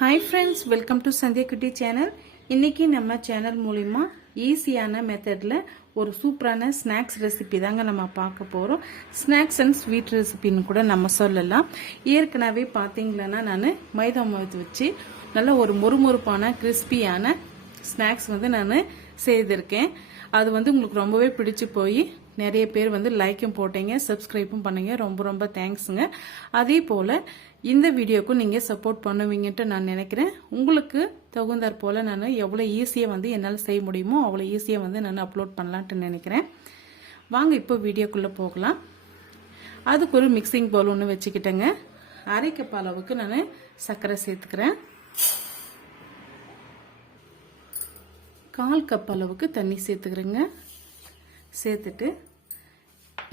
Hi friends welcome to Sandhya Kutti channel இன்னைக்கு நம்ம channel மூலிமா ஈஸியான மெத்தடில் ஒரு சூப்பரான ஸ்நாக்ஸ் ரெசிபி தாங்க நம்ம பார்க்க போகிறோம் ஸ்நாக்ஸ் அண்ட் ஸ்வீட் ரெசிபின்னு கூட நம்ம சொல்லலாம். ஏற்கனவே பார்த்தீங்களன்னா நான் மைதா மாவு வச்சு நல்ல ஒரு மொறுமொறுப்பான கிறிஸ்பியான ஸ்நாக்ஸ் வந்து நான் செய்திருக்கேன். அது வந்து உங்களுக்கு ரொம்பவே பிடிச்சி போய் நிறைய பேர் வந்து லைக்கும் போட்டீங்க சப்ஸ்கிரைப்பும் பண்ணீங்க. ரொம்ப ரொம்ப தேங்க்ஸுங்க அதே போல் இந்த வீடியோக்கும் நீங்கள் சப்போர்ட் பண்ணுவீங்கன்ட்டு நான் நினைக்கிறேன். உங்களுக்கு தகுந்தாற் போல் நான் எவ்வளோ ஈஸியாக வந்து என்னால் செய்ய முடியுமோ அவ்வளோ ஈஸியாக வந்து நான் அப்லோட் பண்ணலான்ட்டு நினைக்கிறேன். வாங்க இப்போ வீடியோக்குள்ளே போகலாம். அதுக்கு ஒரு மிக்சிங் பவுல் ஒன்று வச்சுக்கிட்டேங்க. அரை கப் அளவுக்கு நான் சர்க்கரை சேர்த்துக்கிறேன். கால் கப் அளவுக்கு தண்ணி சேர்த்துக்கிறேங்க. சேர்த்துட்டு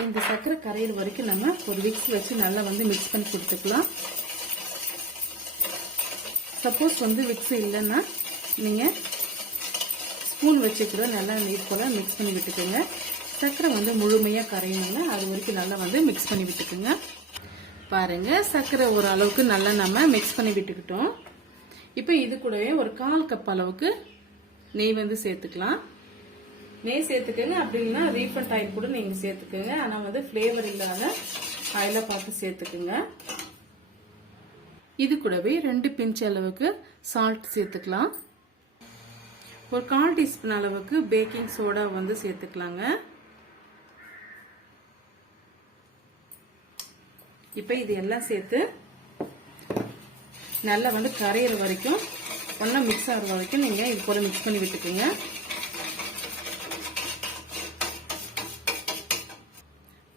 இந்த சர்க்கரை கரையிற வரைக்கும் நம்ம ஒரு விக்ஸ் வச்சு நல்லா வந்து மிக்ஸ் பண்ணி கொடுத்துக்கலாம். சப்போஸ் வந்து விக்ஸ் இல்லைன்னா நீங்கள் ஸ்பூன் வச்சு கூட நல்லா நீட் போல் மிக்ஸ் பண்ணி விட்டுக்கோங்க. சர்க்கரை வந்து முழுமையாக கரையணுங்க அது வரைக்கும் நல்லா வந்து மிக்ஸ் பண்ணி விட்டுக்குங்க. பாருங்க சர்க்கரை ஓரளவுக்கு நல்லா நம்ம மிக்ஸ் பண்ணி விட்டுக்கிட்டோம். இப்போ இது கூடவே ஒரு கால் கப் அளவுக்கு நெய் வந்து சேர்த்துக்கலாம். நெய் சேர்த்துக்கோங்க. அப்படி இல்லைன்னா ரீஃபண்ட் ஆயில் கூட நீங்கள் சேர்த்துக்கோங்க. ஆனால் வந்து ஃப்ளேவர் இல்லாத ஆயிலாக பார்த்து சேர்த்துக்குங்க. இது கூடவே ரெண்டு பிஞ்ச் அளவுக்கு சால்ட் சேர்த்துக்கலாம். ஒரு கால் டீஸ்பூன் அளவுக்கு பேக்கிங் சோடா வந்து சேர்த்துக்கலாங்க. இப்போ இது எல்லாம் சேர்த்து நல்லா வந்து கரையிற வரைக்கும் ஒன்றா மிக்ஸ் ஆகிற வரைக்கும் நீங்கள் இது போல் மிக்ஸ் பண்ணி விட்டுக்குங்க.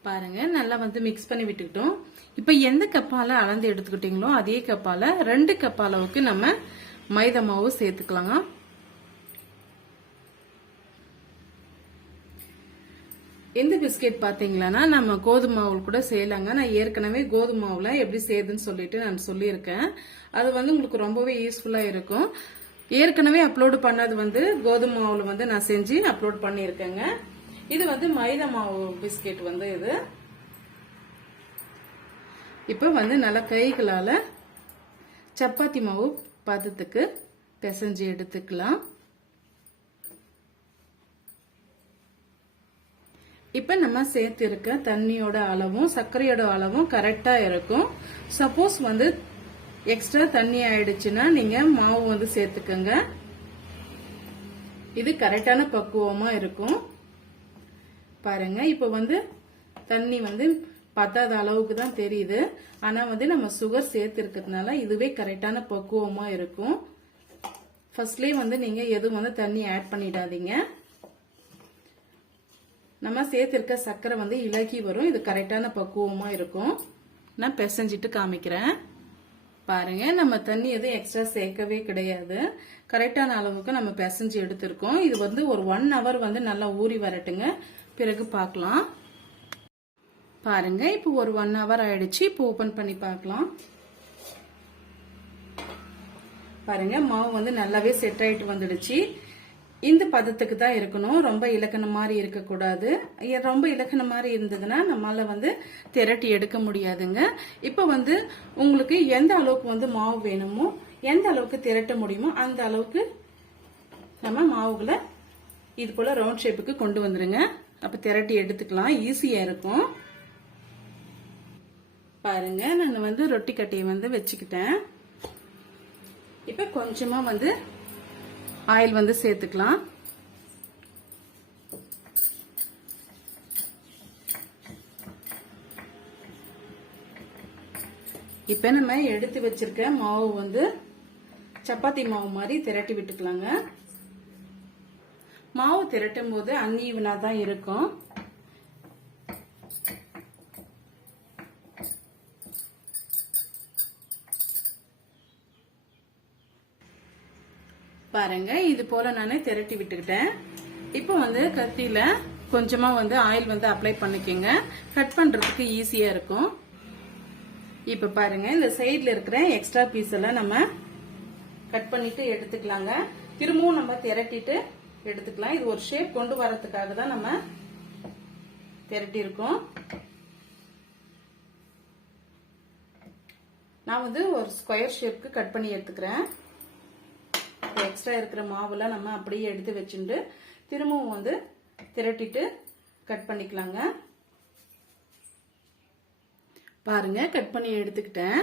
பாருங்க நல்லா வந்து மிக்ஸ் பண்ணி விட்டுக்கிட்டோம். இப்போ எந்த கப்பால அளந்து எடுத்துக்கிட்டீங்களோ அதே கப்பால ரெண்டு கப் அளவுக்கு நம்ம மைதா மாவு சேர்த்துக்கலாங்க. எந்த பிஸ்கெட் பாத்தீங்களா நம்ம கோதுமை மாவுல கூட செய்யலாங்க. நான் ஏற்கனவே கோதுமை மாவுல எப்படி செய்யுதுன்னு சொல்லிட்டு நான் சொல்லியிருக்கேன். அது வந்து உங்களுக்கு ரொம்பவே யூஸ்ஃபுல்லா இருக்கும். ஏற்கனவே அப்லோடு பண்ணது வந்து கோதுமை மாவுல வந்து நான் செஞ்சு அப்லோட் பண்ணியிருக்கேங்க. இது வந்து மைதா மாவு பிஸ்கெட் வந்து இது. இப்போ வந்து நல்லா கைகளால சப்பாத்தி மாவு பதத்துக்கு பிசைஞ்சு எடுத்துக்கலாம். இப்போ நம்ம சேர்த்திருக்க தண்ணியோட அளவும் சர்க்கரையோட அளவும் கரெக்டா இருக்கும். சப்போஸ் வந்து எக்ஸ்ட்ரா தண்ணி ஆயிடுச்சுன்னா நீங்க மாவு வந்து சேர்த்துக்கோங்க. இது கரெக்டான பக்குவமா இருக்கும். பாருங்க. இப்போ வந்து தண்ணி வந்து பத்தாத அளவுக்கு தான் தெரியுது. ஆனா வந்து நம்ம சுகர் சேர்த்து இருக்கிறதுனால இதுவே கரெக்டான பக்குவமா இருக்கும். ஃபர்ஸ்ட்லேயே வந்து நீங்க எதுவும் வந்து தண்ணி ஆட் பண்ணிடாதீங்க. நம்ம சேர்த்திருக்க சர்க்கரை வந்து இலகி வரும். இது கரெக்டான பக்குவமா இருக்கும். நான் பிசைஞ்சிட்டு காமிக்கிறேன். பாருங்க. நம்ம தண்ணி எதுவும் எக்ஸ்ட்ரா சேர்க்கவே கிடையாது. கரெக்டான அளவுக்கு நம்ம பிசைஞ்சு எடுத்திருக்கோம். இது வந்து ஒரு ஒன் ஹவர் வந்து நல்லா ஊறி வரட்டுங்க. பிறகு பார்க்கலாம். பாருங்க இப்போ ஒரு ஒன் ஹவர் ஆயிடுச்சு. இப்போ ஓபன் பண்ணி பார்க்கலாம். பாருங்க மாவு வந்து நல்லாவே செட் ஆயிட்டு வந்துடுச்சு. இந்த பதத்துக்கு தான் இருக்கணும். ரொம்ப இலக்கண மாதிரி இருக்கக்கூடாது. ரொம்ப இலக்கண மாதிரி இருந்ததுன்னா நம்மளால வந்து திரட்டி எடுக்க முடியாதுங்க. இப்போ வந்து உங்களுக்கு எந்த அளவுக்கு வந்து மாவு வேணுமோ எந்த அளவுக்கு திரட்ட முடியுமோ அந்த அளவுக்கு நம்ம மாவுகளை இது போல ரவுண்ட் ஷேப்புக்கு கொண்டு வந்துருங்க. அப்ப திரட்டி எடுத்துக்கலாம். ஈஸியா இருக்கும். பாருங்க நான் வந்து ரொட்டி கட்டையை வந்து வச்சுக்கிட்டேன். இப்ப கொஞ்சமா வந்து ஆயில் வந்து சேர்த்துக்கலாம். இப்ப நம்ம எடுத்து வச்சிருக்க மாவு வந்து சப்பாத்தி மாவு மாதிரி திரட்டி விட்டுக்கலாங்க. மாவு திரட்டும் போது அன்ஈவனா தான் இருக்கும். பாருங்க இது போல நான் திரட்டி விட்டுக்கிட்டேன். இப்போ வந்து கத்தியில கொஞ்சமா வந்து ஆயில் வந்து அப்ளை பண்ணிக்கோங்க. கட் பண்றதுக்கு ஈஸியா இருக்கும். இப்ப பாருங்க இந்த சைட்ல இருக்கிற எக்ஸ்ட்ரா பீஸ் எல்லாம் நம்ம கட் பண்ணிட்டு எடுத்துக்கலாங்க. திரும்பவும் நம்ம திரட்டிட்டு எடுத்துக்கலாம். இது ஒரு ஷேப் கொண்டு வரதுக்காக தான் நம்ம திரட்டி இருக்கோம் நான் வந்து ஒரு ஸ்கொயர் ஷேப்க்கு கட் பண்ணி எடுத்துக்கிறேன். எக்ஸ்ட்ரா இருக்கிற மாவுலாம் நம்ம அப்படியே எடுத்து வச்சுட்டு திரும்பவும் வந்து திரட்டிட்டு கட் பண்ணிக்கலாங்க. பாருங்க கட் பண்ணி எடுத்துக்கிட்டேன்.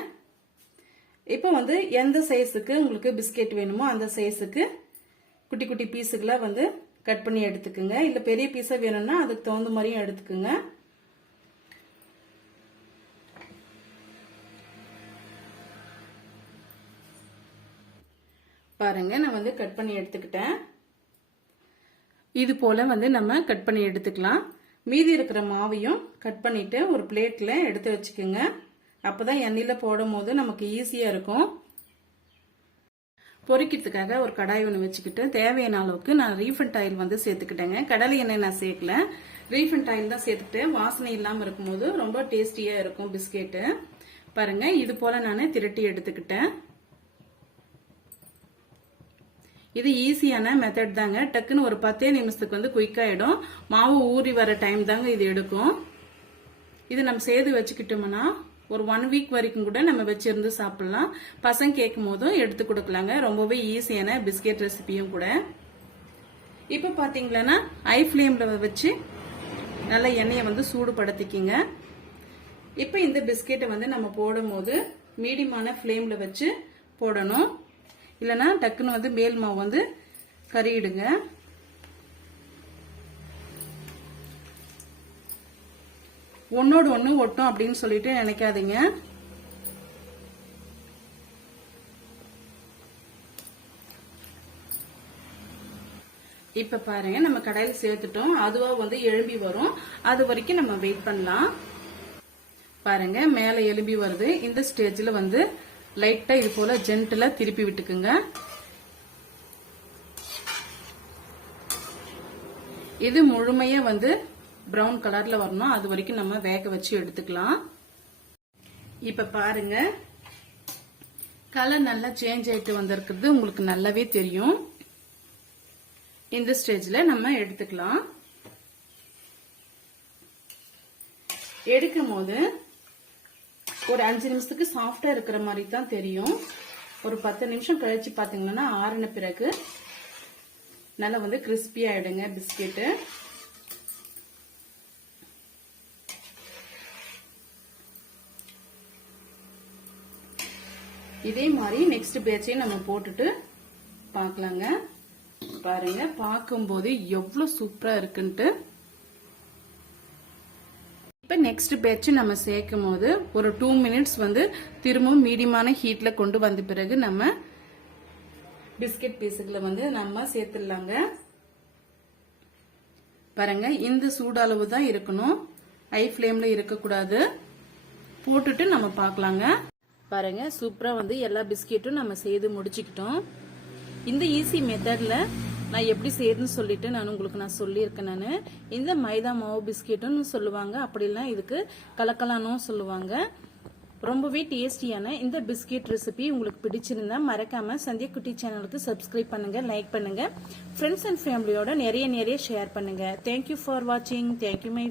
இப்போ வந்து எந்த சைஸுக்கு உங்களுக்கு பிஸ்கெட் வேணுமோ அந்த சைஸுக்கு குட்டி குட்டி பீஸுகளை வந்து கட் பண்ணி எடுத்துக்குங்க. இல்லை பெரிய பீஸாக வேணும்னா அதுக்கு தகுந்த மாதிரியும் எடுத்துக்குங்க. பாருங்க நான் வந்து கட் பண்ணி எடுத்துக்கிட்டேன். இது போல வந்து நம்ம கட் பண்ணி எடுத்துக்கலாம். மீதி இருக்கிற மாவையும் கட் பண்ணிட்டு ஒரு பிளேட்டில் எடுத்து வச்சுக்கோங்க. அப்போதான் எண்ணெயில் போடும் போது நமக்கு ஈஸியாக இருக்கும். பொரிக்கிறதுக்காக ஒரு கடாய் ஒன்று வச்சுக்கிட்டு தேவையான அளவுக்கு நான் ரீஃபண்ட் ஆயில் வந்து சேர்த்துக்கிட்டேங்க. கடலை எண்ணெய் நான் சேர்க்கல. ரீஃபண்ட் ஆயில் தான் சேர்த்துக்கிட்டு வாசனை இல்லாமல் இருக்கும்போது ரொம்ப டேஸ்டியாக இருக்கும் பிஸ்கெட்டு. பாருங்க இது போல நான் திரட்டி எடுத்துக்கிட்டேன். இது ஈஸியான மெத்தட் தாங்க. டக்குன்னு ஒரு பத்தே நிமிஷத்துக்கு வந்து குயிக்காயிடும் மாவு ஊறி வர டைம் தாங்க இது எடுக்கும். இது நம்ம சேர்த்து வச்சுக்கிட்டோம்னா ஒரு ஒன் வீக் வரைக்கும் கூட நம்ம வச்சிருந்து சாப்பிடலாம். பசங்க கேட்கும் போதும் எடுத்து கொடுக்கலாங்க. ரொம்பவே ஈஸியான பிஸ்கெட் ரெசிபியும் கூட. இப்போ பார்த்தீங்களன்னா ஐ ஃப்ளேமில் வச்சு நல்லா எண்ணெயை வந்து சூடுபடுத்திக்கிங்க. இப்போ இந்த பிஸ்கெட்டை வந்து நம்ம போடும் போது மீடியமான ஃப்ளேமில் வச்சு போடணும். இல்லைன்னா டக்குன்னு வந்து மேல் மாவு வந்து கறியிடுங்க ஒன்னோடு ஒன்று ஒட்டும் அப்படின்னு சொல்லிட்டு நினைக்காதீங்க. இப்ப பாருங்க நம்ம கடையில் சேர்த்துட்டோம். அதுவா வந்து எழும்பி வரும். அது வரைக்கும் நம்ம வெயிட் பண்ணலாம். பாருங்க மேல எழும்பி வருது. இந்த ஸ்டேஜ்ல வந்து லைட்டா இது போல ஜென்டலா திருப்பி விட்டுக்குங்க. இது முழுமையா வந்து பிரவுன் கலர்ல வரணும். அது வரைக்கும் நம்ம வேக வச்சு எடுத்துக்கலாம். இப்ப பாருங்க. கலர் நல்லா சேஞ்ச் ஆயிட்டு வந்திருக்கிறது உங்களுக்கு நல்லாவே தெரியும். இந்த ஸ்டேஜ்ல நம்ம எடுத்துக்கலாம். எடுக்கும் போது ஒரு அஞ்சு நிமிஷத்துக்கு சாஃப்டா இருக்கிற மாதிரி தான் தெரியும். ஒரு பத்து நிமிஷம் கழிச்சு பாத்தீங்கன்னா ஆறின பிறகு நல்லா வந்து கிறிஸ்பி ஆயிடுங்க பிஸ்கெட்டு இதே மாதிரி நெக்ஸ்ட் பேட்சையும் நம்ம போட்டுட்டு பார்க்கலாங்க. பாருங்க பார்க்கும்போது எவ்வளோ சூப்பராக இருக்குன்ட்டு. இப்போ நெக்ஸ்ட் பேட்ச் நம்ம சேர்க்கும் போது ஒரு டூ மினிட்ஸ் வந்து திரும்பவும் மீடியமான ஹீட்டில் கொண்டு வந்த பிறகு நம்ம பிஸ்கெட் பீஸுகளை வந்து நம்ம சேர்த்துடலாங்க. பாருங்க இந்த சூடளவு தான் இருக்கணும். ஹை ஃப்ளேமில் இருக்கக்கூடாது. போட்டுட்டு நம்ம பார்க்கலாங்க. பாருங்க சூப்பரா வந்து எல்லா பிஸ்கெட்டும் நம்ம செய்து முடிச்சுக்கிட்டோம். இந்த ஈஸி மெத்தட்ல நான் எப்படி செய்யுதுன்னு சொல்லிட்டு நான் உங்களுக்கு நான் சொல்லியிருக்கேன் நான். இந்த மைதா மாவு பிஸ்கெட்டுன்னு சொல்லுவாங்க அப்படிலாம் இதுக்கு கலக்கலானும் சொல்லுவாங்க. ரொம்பவே டேஸ்டியான இந்த பிஸ்கெட் ரெசிபி உங்களுக்கு பிடிச்சிருந்தா மறக்காம சந்தியா குட்டி சேனலுக்கு சப்ஸ்கிரைப் பண்ணுங்க லைக் பண்ணுங்க. ஃப்ரெண்ட்ஸ் அண்ட் ஃபேமிலியோட நிறைய நிறைய ஷேர் பண்ணுங்க. தேங்க்யூ ஃபார் வாட்சிங் தேங்க்யூ மை